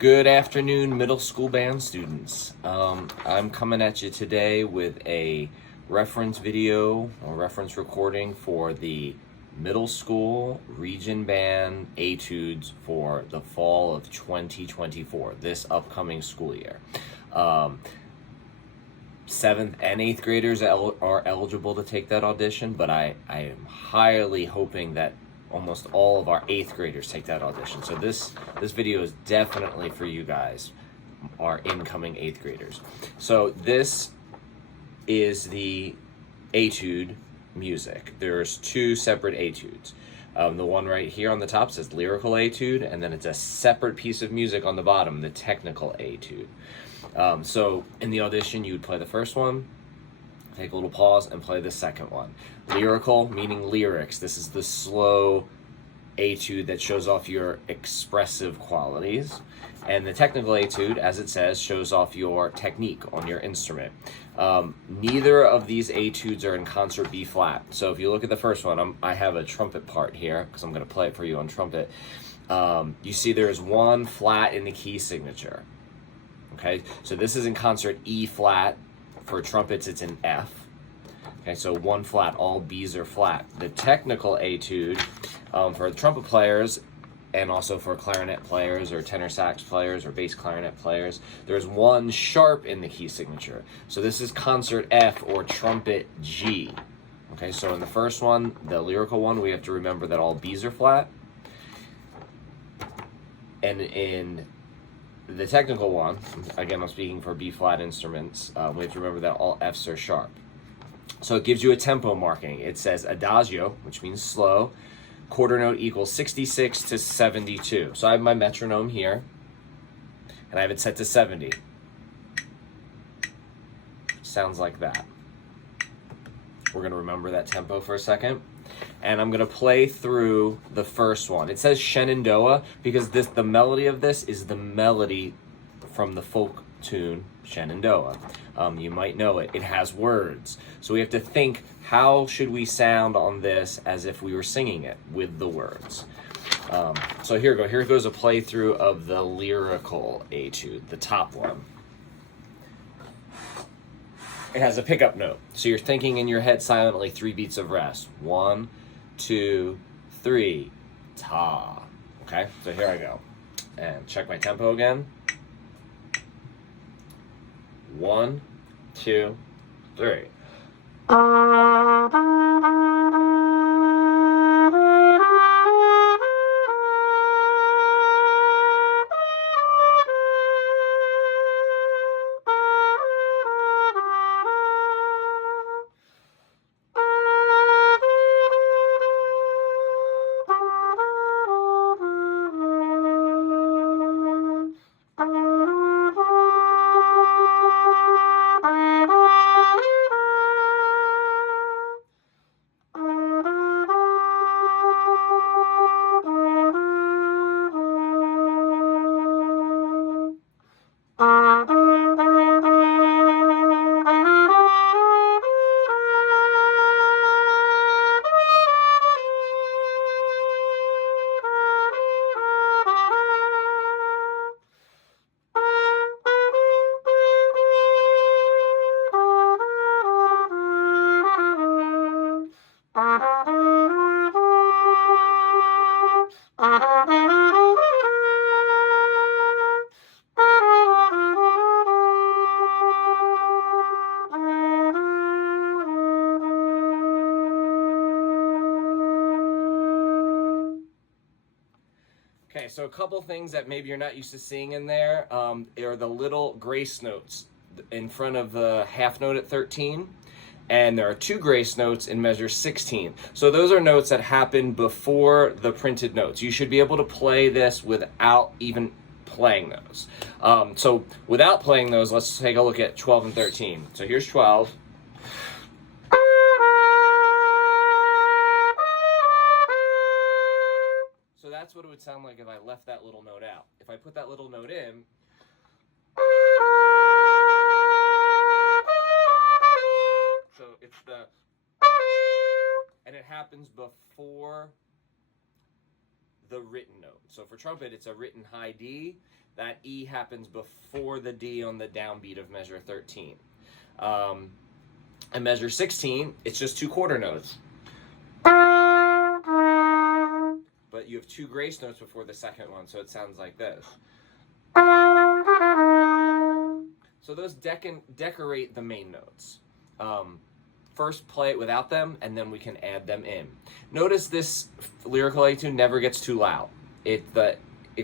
Good afternoon, middle school band students. I'm coming at you today with a reference video or reference recording for the middle school region band etudes for the fall of 2024, this upcoming school year. 7th and 8th graders are eligible to take that audition, but I am highly hoping that almost all of our 8th graders take that audition. So this video is definitely for you guys, our incoming 8th graders. So this is the etude music. There's two separate etudes. The one right here on the top says lyrical etude, and then it's a separate piece of music on the bottom, the technical etude. So in the audition, you would play the first one, take a little pause, and play the second one. Lyrical, meaning lyrics. This is the slow etude that shows off your expressive qualities. And the technical etude, as it says, shows off your technique on your instrument. Neither of these etudes are in concert B flat. So if you look at the first one, I have a trumpet part here because I'm going to play it for you on trumpet. You see there's one flat in the key signature. Okay, so this is in concert E flat. For trumpets, it's in F. Okay, so one flat, all B's are flat. The technical etude for the trumpet players and also for clarinet players or tenor sax players or bass clarinet players, there's one sharp in the key signature. So this is concert F or trumpet G. Okay, so in the first one, the lyrical one, we have to remember that all B's are flat. And in the technical one, again, I'm speaking for B flat instruments, we have to remember that all F's are sharp. So it gives you a tempo marking. It says adagio, which means slow, quarter note equals 66 to 72. So I have my metronome here, and I have it set to 70. Sounds like that. We're going to remember that tempo for a second. And I'm going to play through the first one. It says Shenandoah because the melody of this is the melody from the folk tune Shenandoah. You might know it. It has words. So we have to think, how should we sound on this as if we were singing it with the words? So here goes a playthrough of the lyrical etude, the top one. It has a pickup note. So you're thinking in your head silently 3 beats of rest. 1, 2, 3, ta. Okay, so here I go. And check my tempo again. 1, 2, 3. Okay, so a couple things that maybe you're not used to seeing in there are the little grace notes in front of the half note at 13, and there are 2 grace notes in measure 16. So those are notes that happen before the printed notes. You should be able to play this without even playing those. So without playing those, let's take a look at 12 and 13. So here's 12. So that's what it would sound like if I left that little note out. If I put that little note in, so it's and it happens before the written note. So for trumpet, it's a written high D. That E happens before the D on the downbeat of measure 13. And measure 16, it's just 2 quarter notes. But you have 2 grace notes before the second one, so it sounds like this. So those decorate the main notes. First play it without them, and then we can add them in. Notice this lyrical etude never gets too loud. It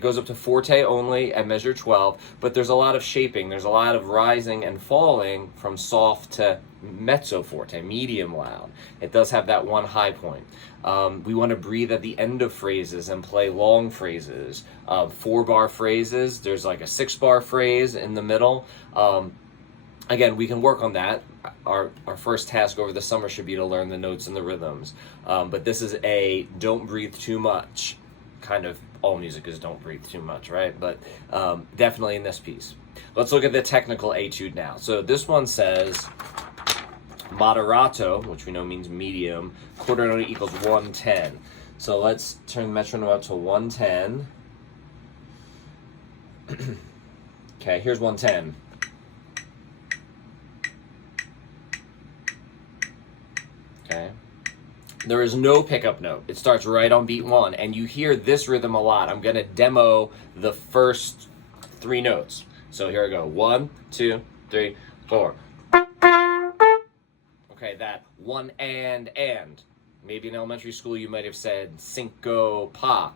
goes up to forte only at measure 12, but there's a lot of shaping. There's a lot of rising and falling from soft to mezzo forte, medium loud. It does have that one high point. We want to breathe at the end of phrases and play long phrases. 4-bar phrases, there's like a 6-bar phrase in the middle. Again, we can work on that. Our first task over the summer should be to learn the notes and the rhythms. But this is a don't breathe too much. Kind of all music is don't breathe too much, right? But definitely in this piece. Let's look at the technical etude now. So this one says moderato, which we know means medium, quarter note equals 110. So let's turn the metronome up to 110. Okay, here's 110. Okay. There is no pickup note. It starts right on beat 1, and you hear this rhythm a lot. I'm going to demo the first 3 notes. So here I go. 1, 2, 3, 4. Okay, that 1 and. Maybe in elementary school you might have said cinco pa.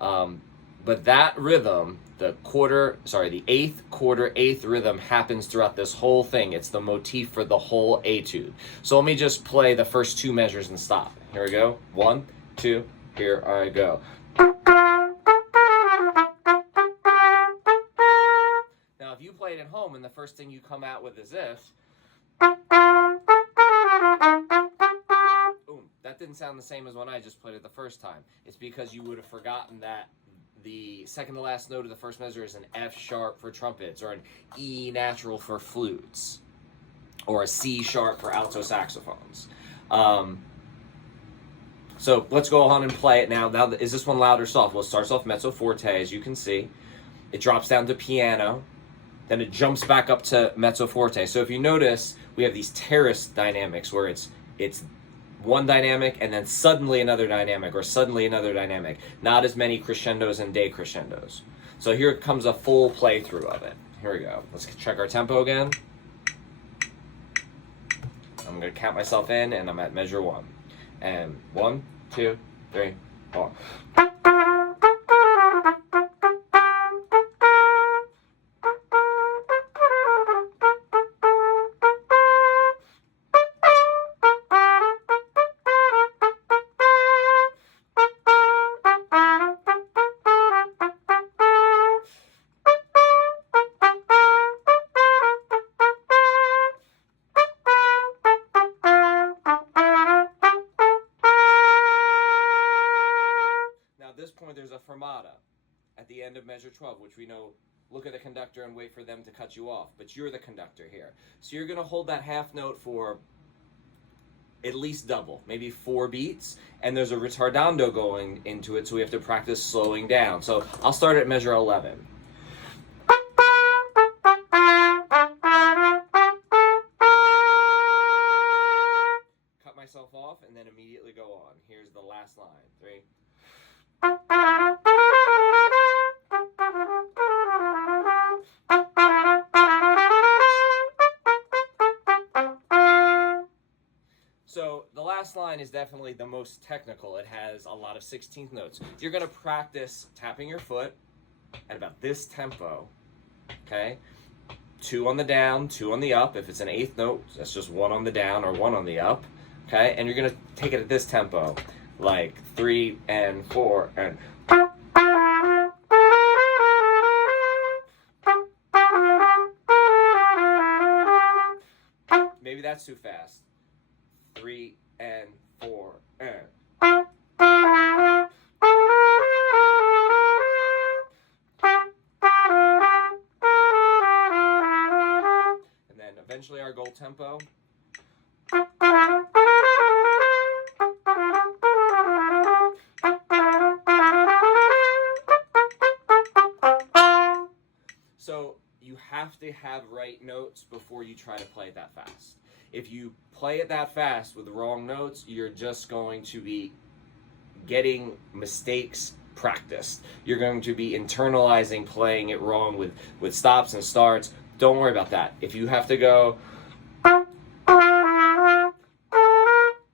But that rhythm, the 8th quarter, 8th rhythm happens throughout this whole thing. It's the motif for the whole etude. So let me just play the first 2 measures and stop. Here we go. 1, 2, here I go. Now, if you play it at home and the first thing you come out with is this, boom, that didn't sound the same as when I just played it the first time. It's because you would have forgotten that the second to last note of the first measure is an F sharp for trumpets, or an E natural for flutes, or a C sharp for alto saxophones. So let's go on and play it now. Now, is this one loud or soft? Well, it starts off mezzo forte, as you can see. It drops down to piano. Then it jumps back up to mezzo forte. So if you notice, we have these terrace dynamics where it's one dynamic and then suddenly another dynamic, or suddenly another dynamic. Not as many crescendos and decrescendos. So here comes a full playthrough of it. Here we go. Let's check our tempo again. I'm going to count myself in, and I'm at measure 1. And 1, 2, 3, 4. There's a fermata at the end of measure 12, which we know, look at the conductor and wait for them to cut you off, but you're the conductor here. So you're going to hold that half note for at least double, maybe 4 beats, and there's a retardando going into it, so we have to practice slowing down. So I'll start at measure 11. Cut myself off and then immediately go on. Here's the last line. 3. So the last line is definitely the most technical. It has a lot of 16th notes. You're going to practice tapping your foot at about this tempo, okay? 2 on the down, 2 on the up. If it's an 8th note, that's just 1 on the down or 1 on the up, okay? And you're going to take it at this tempo, like 3 and 4 and... Maybe that's too fast. 3 and 4 and... And then eventually our goal tempo. So you have to have right notes before you try to play it that fast. If you play it that fast with the wrong notes, you're just going to be getting mistakes practiced. You're going to be internalizing playing it wrong with stops and starts. Don't worry about that. If you have to go,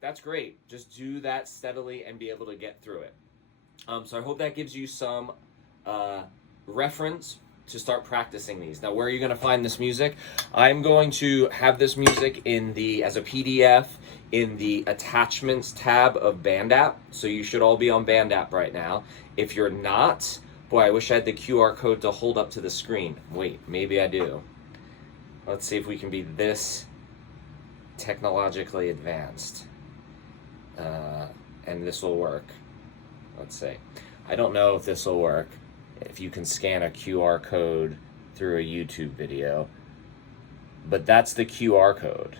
that's great. Just do that steadily and be able to get through it. So I hope that gives you some reference to start practicing these. Now, where are you going to find this music? I'm going to have this music as a PDF in the attachments tab of Band App. So you should all be on Band App right now. If you're not, boy, I wish I had the QR code to hold up to the screen. Wait, maybe I do. Let's see if we can be this technologically advanced. And this will work. Let's see. I don't know if this will work. If you can scan a QR code through a YouTube video, but that's the QR code.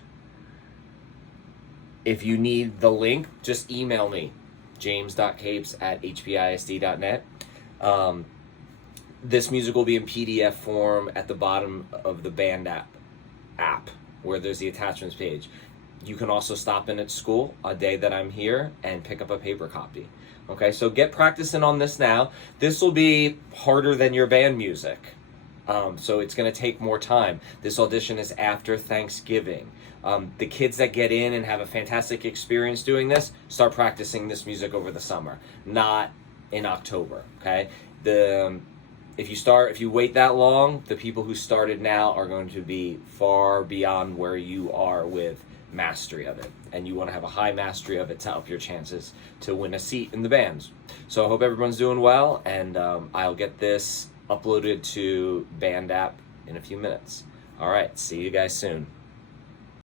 If you need the link, just email me, james.capes@hpisd.net. This music will be in PDF form at the bottom of the Band app where there's the attachments page. You can also stop in at school a day that I'm here and pick up a paper copy. Okay, so get practicing on this now. This will be harder than your band music. So it's going to take more time. This audition is after Thanksgiving. The kids that get in and have a fantastic experience doing this, start practicing this music over the summer, not in October, okay? If you wait that long, the people who started now are going to be far beyond where you are with mastery of it, and you want to have a high mastery of it to help your chances to win a seat in the bands. So I hope everyone's doing well, and I'll get this uploaded to Band App in a few minutes. All right, see you guys soon.